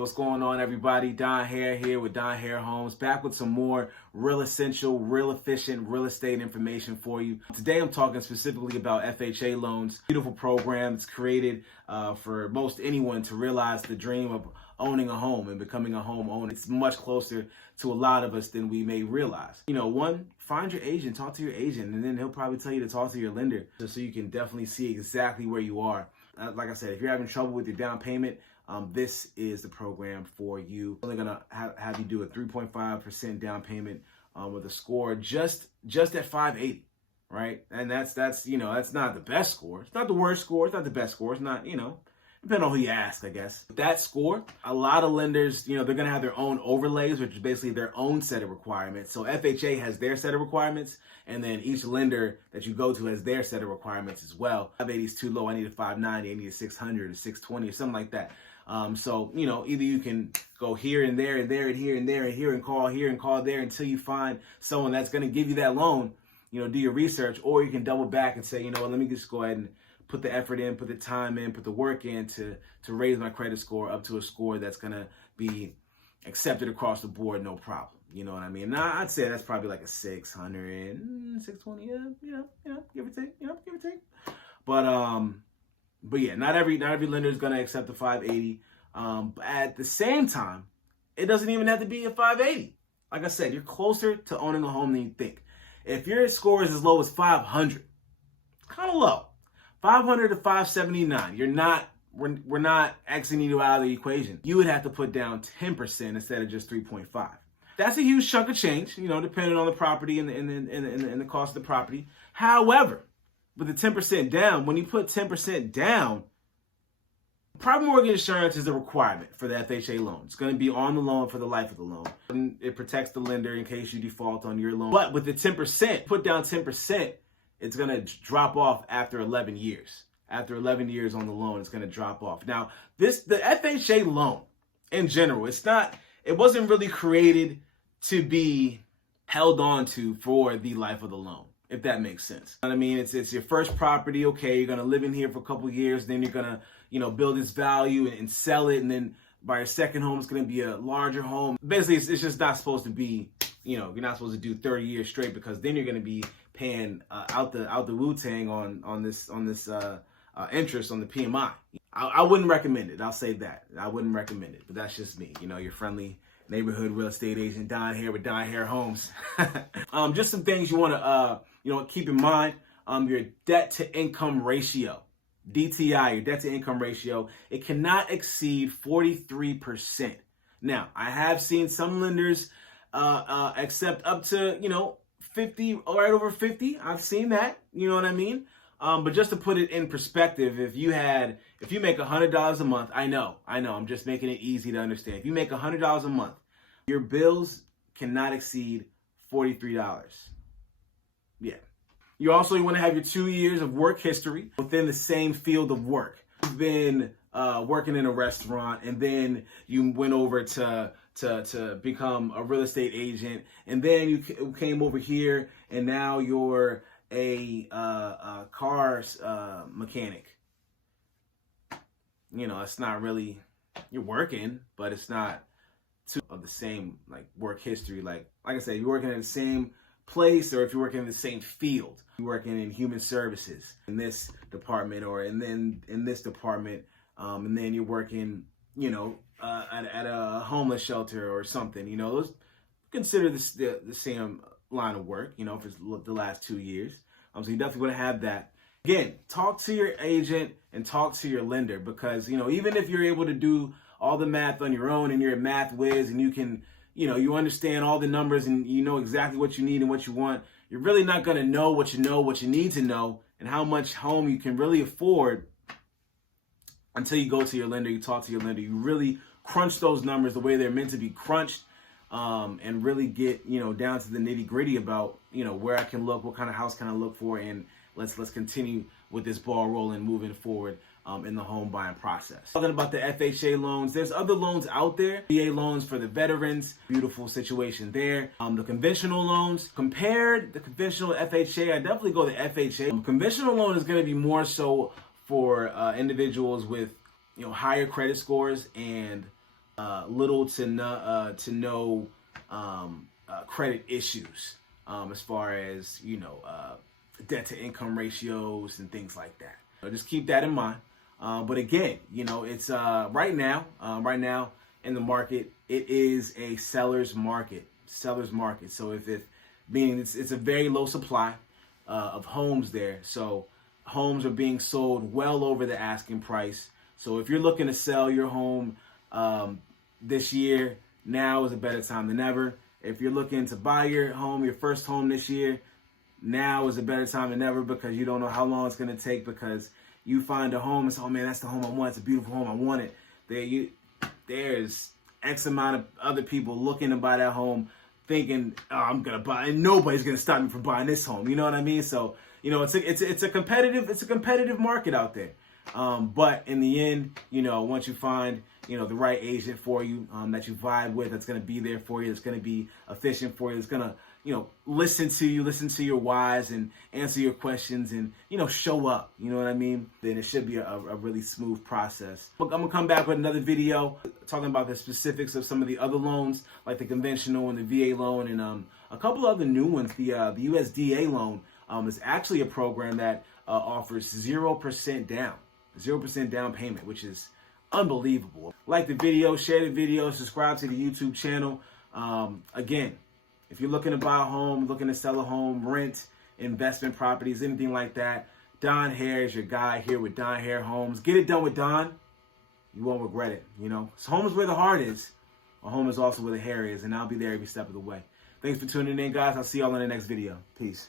what's going on, everybody? Don Hare here with Don Hare Homes, back with some more real essential, real efficient real estate information for you. Today, I'm talking specifically about FHA loans. Beautiful program. It's created for most anyone to realize the dream of owning a home and becoming a homeowner. It's much closer to a lot of us than we may realize. One, find your agent, talk to your agent, and then he'll probably tell you to talk to your lender so you can definitely see exactly where you are. Like I said, if you're having trouble with your down payment, this is the program for you. Only gonna have you do a 3.5% down payment with a score just at 580, right? And that's that's not the best score. It's not the worst score. It's not the best score. It's not depending on who you ask, I guess. That score, a lot of lenders, they're gonna have their own overlays, which is basically their own set of requirements. So FHA has their set of requirements, and then each lender that you go to has their set of requirements as well. 580 is too low. I need a 590. I need a 600 or 620 or something like that. So either you can go here and there and there and here and there and here and call there until you find someone that's gonna give you that loan. Do your research, or you can double back and say, let me just go ahead and put the effort in, put the time in, put the work in to raise my credit score up to a score that's going to be accepted across the board, no problem. You know what I mean? Now, I'd say that's probably like a 600, 620, give or take, give or take. But yeah, not every lender is going to accept the 580. But at the same time, it doesn't even have to be a 580. Like I said, you're closer to owning a home than you think. If your score is as low as 500, it's kind of low. 500 to 579. We're not exiting you out of the equation. You would have to put down 10% instead of just 3.5. That's a huge chunk of change, depending on the property and the cost of the property. However, with the 10% down, when you put 10% down, private mortgage insurance is a requirement for the FHA loan. It's going to be on the loan for the life of the loan. And it protects the lender in case you default on your loan. But with the 10%, put down 10%, it's going to drop off after 11 years. After 11 years on the loan, it's going to drop off. Now, the FHA loan in general, it wasn't really created to be held on to for the life of the loan, if that makes sense. You know what I mean? It's your first property. Okay, you're going to live in here for a couple of years, then you're going to, build its value and sell it, and then by your second home, it's going to be a larger home. Basically, it's just not supposed to be, you're not supposed to do 30 years straight, because then you're going to be paying out the Wu-Tang on this interest on the PMI. I wouldn't recommend it. I'll say that. I wouldn't recommend it, but that's just me. Your friendly neighborhood real estate agent Don Hare with Don Hare Homes. Just some things you want to keep in mind. Your debt to income ratio, DTI, your debt to income ratio, it cannot exceed 43%. Now, I have seen some lenders accept up to 50 or right over 50. I've seen that. You know what I mean? But just to put it in perspective, if you make $100 a month, I know, I'm just making it easy to understand. If you make $100 a month, your bills cannot exceed $43. Yeah. You also want to have your 2 years of work history within the same field of work. You've been working in a restaurant, and then you went over to become a real estate agent, and then you came over here, and now you're a cars mechanic. It's not really, you're working, but it's not too of the same work history. Like I said, you're working in the same place, or if you're working in the same field, you're working in human services in this department, or in this department, and then you're working, at a homeless shelter or something. Those consider the same line of work. For the last 2 years. So you definitely want to have that. Again, talk to your agent and talk to your lender, because even if you're able to do all the math on your own and you're a math whiz and you can, you understand all the numbers and you know exactly what you need and what you want, you're really not going to know what you need to know, and how much home you can really afford until you go to your lender, you talk to your lender, you really crunch those numbers the way they're meant to be crunched, and really get, down to the nitty gritty about, where I can look, what kind of house can I look for, and let's continue with this ball rolling, moving forward in the home buying process. Talking about the FHA loans, there's other loans out there. VA loans for the veterans, beautiful situation there. The conventional loans, compared the conventional FHA, I definitely go to FHA. Conventional loan is going to be more so for individuals with higher credit scores and little to no credit issues as far as debt to income ratios and things like that. So just keep that in mind. But again, it's right now in the market, it is a seller's market. So if meaning it's a very low supply of homes there. So homes are being sold well over the asking price. So if you're looking to sell your home this year, now is a better time than ever. If you're looking to buy your first home this year, now is a better time than ever, because you don't know how long it's going to take, because you find a home and say, oh man, that's the home I want. It's a beautiful home. I want it. There's X amount of other people looking to buy that home, thinking, oh, I'm going to buy it, and nobody's going to stop me from buying this home. You know what I mean? So, it's a competitive market out there. But in the end, once you find, the right agent for you, that you vibe with, that's going to be there for you, that's going to be efficient for you, that's going to, listen to your whys and answer your questions and, show up, you know what I mean? Then it should be a really smooth process. I'm going to come back with another video talking about the specifics of some of the other loans, like the conventional and the VA loan, and a couple other new ones. The USDA loan is actually a program that offers 0% down payment, which is unbelievable. Like the video, share the video, subscribe to the YouTube channel. Again, if you're looking to buy a home, looking to sell a home, rent, investment properties, anything like that, Don Hare is your guy here with Don Hare Homes. Get it done with Don. You won't regret it. So home is where the heart is. A home is also where the hair is, and I'll be there every step of the way. Thanks for tuning in, guys. I'll see y'all in the next video. Peace.